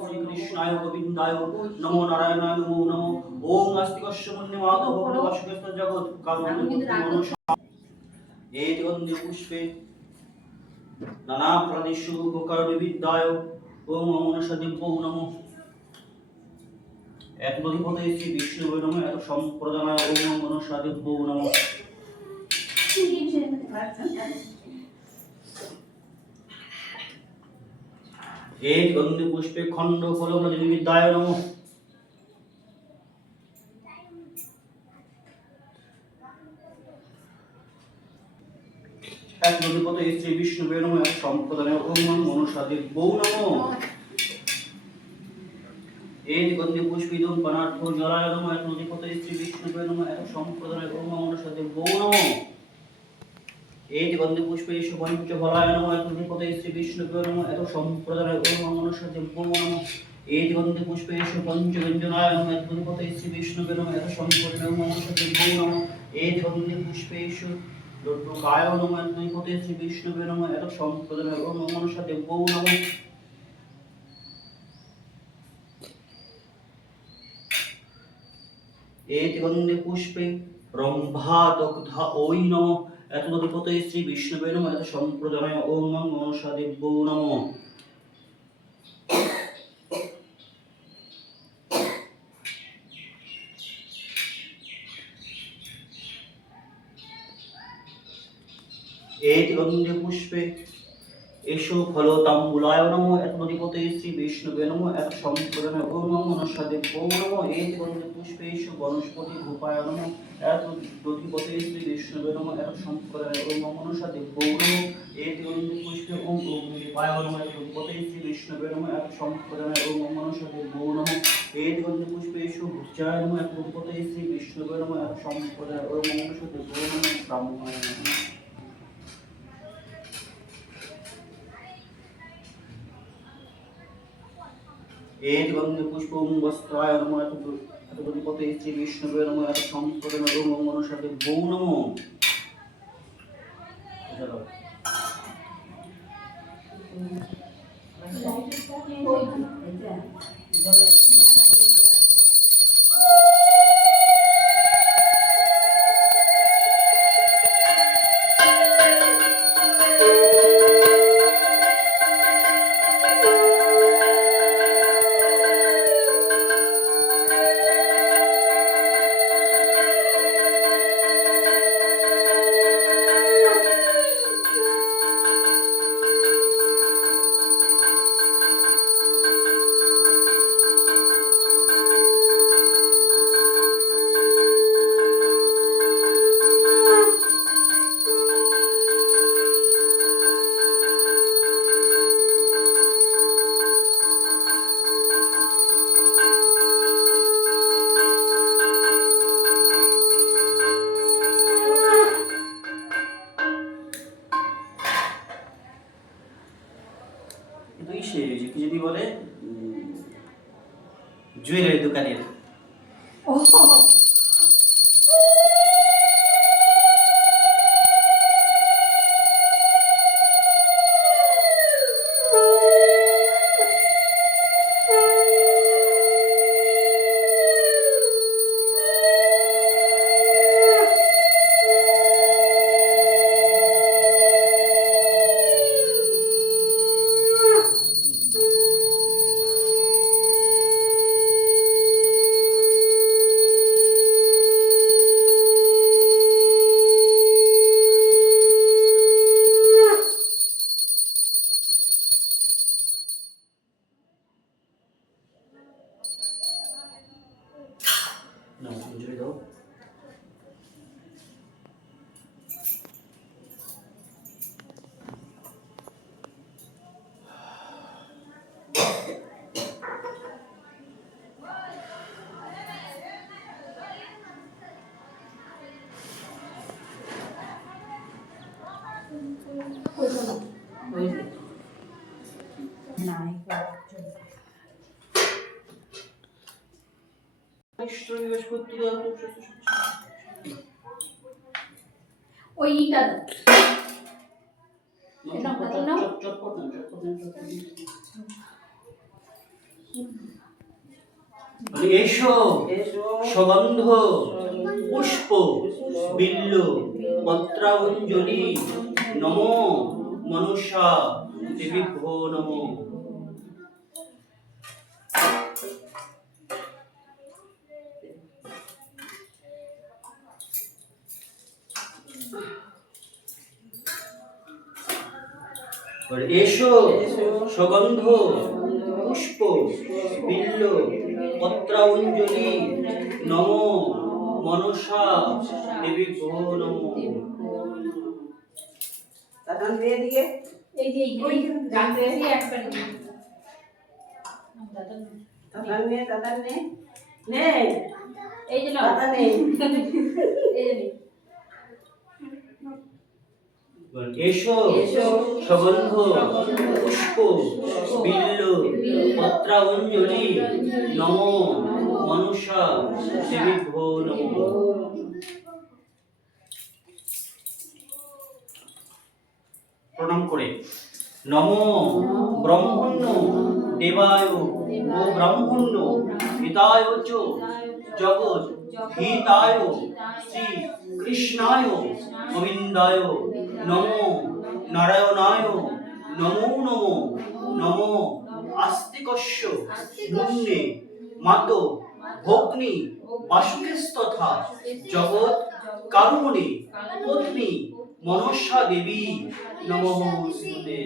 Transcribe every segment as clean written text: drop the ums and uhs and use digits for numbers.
শ্রীকৃষ্ণায় গোবিন্দায় নমো নারায়ণায় নমো নমো। ওম আস্তিকস্য পুণ্যমাদ ভগ্নবাসুকস্ত জগৎ কারণ এতি গন্ধে পুষ্পে নানা প্রদেশু গোকর্ণ বিদ্যায় ওম মনসা দিব্য নমো। এত অধিপতে শ্রী বিষ্ণু নমো, এত সম্প্রদায় ওম মনসা দিব্য নমো। এই গন্ধে পুষ্পে খণ্ড ফল বিদ্যায় নমো। এক অধিপতে শ্রী বিষ্ণু নমো, এক সম্প্রদায় ওম মনসা দিব্য নমো। এই গন্ধে পুষ্পে ইদম পনার্থ জলায় নমো, এক অধিপতে শ্রী বিষ্ণু নমো, এক সম্প্রদায় ওম মনসা দিব্য নমো। এই গন্ধে পুষ্পে পঞ্চ ফলায় নমো, এক অধিপতে শ্রী বিষ্ণু নমো, এক সম্প্রদায় ওম মনসা দিব্য নমো। এই গন্ধে পুষ্পে পঞ্চ ব্যঞ্জনায় নমো, এক অধিপতে শ্রী বিষ্ণু নমো, এক সম্প্রদায় ওম মনসা দিব্য নমো। এই গন্ধে পুষ্পে লড্ডুকায় নমো, এক অধিপতে শ্রী বিষ্ণু নমো, এক সম্প্রদায় ওম মনসা দিব্য নমো। এই গন্ধে পুষ্পে রম্ভা দগ্ধা ওই নমো, এত অধিপতে শ্রী বিষ্ণু নমো, এত সম্প্রদায় ওম মনসা দিব্য নমো। এই গন্ধে পুষ্পে এসো ফল তাম্বুলায় নমো, এত অধিপতে শ্রী বিষ্ণু নমো, এত সম্প্রদায় ওম মনসা দিব্য নমো। এই গন্ধে পুষ্পে এসো বনস্পতি ভূপায় নমো, এত অধিপতে শ্রী বিষ্ণু নমো, এত সম্প্রদায় ওম মনসা দিব্য নমো। এই গন্ধে পুষ্পে ওম অগ্নিপায় নমো, এত অধিপতে শ্রী বিষ্ণু নমো, এত সম্প্রদায় ওম মনসা দিব্য নমো। এই গন্ধে পুষ্পে এসো ভূচায় নমো, এত অধিপতে শ্রী বিষ্ণু নমো, এত সম্প্রদায় ওম মনসা দিব্য নমো। ব্রাহ্মণায় নমঃ। এই গন্ধে পুষ্প বস্ত্রায় নমো, এত অধিপতে শ্রী বিষ্ণু নমো, এত সম্প্রদায় ওম মনসা দিব্য নমো। যদি বলে জুয়েলারি দোকানের ওইটা এসো সুগন্ধ পুষ্প বিল্ল পত্রাঞ্জলি নমো মনুষা দেবীভ্যো নমো। এসো সুগন্ধ পুষ্প বিল্ল পত্রাঞ্জলি নমো মনসা দেবীভ্যো নমো। তাতান দিয়ে দিয়ে এই যে গাছে এসে একবার তাতান নে নে এই যে তাতান নে এই যে এসো সুগন্ধ পুষ্প বিল্ল পত্রাঞ্জলি নমো মনসা দেবীভ্যো নমো। প্রণাম করে নমো ব্রহ্মণ্য দেবায় ও ব্রাহ্মণ্য হিতায় চ জগৎ হিতায় শ্রী কৃষ্ণায় গোবিন্দায় নমো নারায়ণায় নমো নমো নমো আস্তিকস্য মুন্নে মাতো ভগ্নি বাসুকেস্তথা জগৎ কারুণে পত্নী মনসা দেবী নমঃ স্তুতে।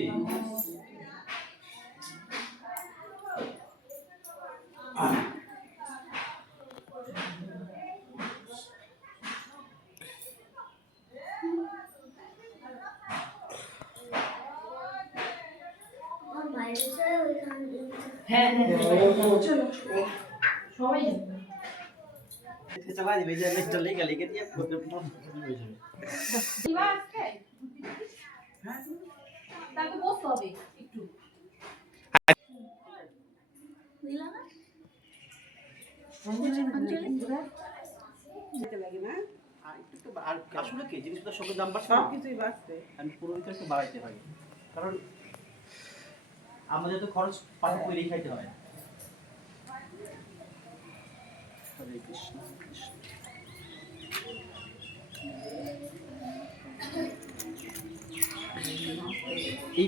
হ্যাঁ চলো সবাই চালা দিবে যে একটা লেগে লেগে দিয়ে হয়ে যাবে। দিবা আজকে তাকে বসতে হবে একটু দিলা না যেতে লাগে না আর আসলে কি জিনিসপত্রের সঙ্গে দাম বাড়ছে, সব কিছুই বাঁচতে আমি পুরো একটু বাড়াইতে হয়, কারণ আমাদের তো খরচ পাঠক করেই খাইতে হয়। হরে কৃষ্ণ কৃষ্ণ। এই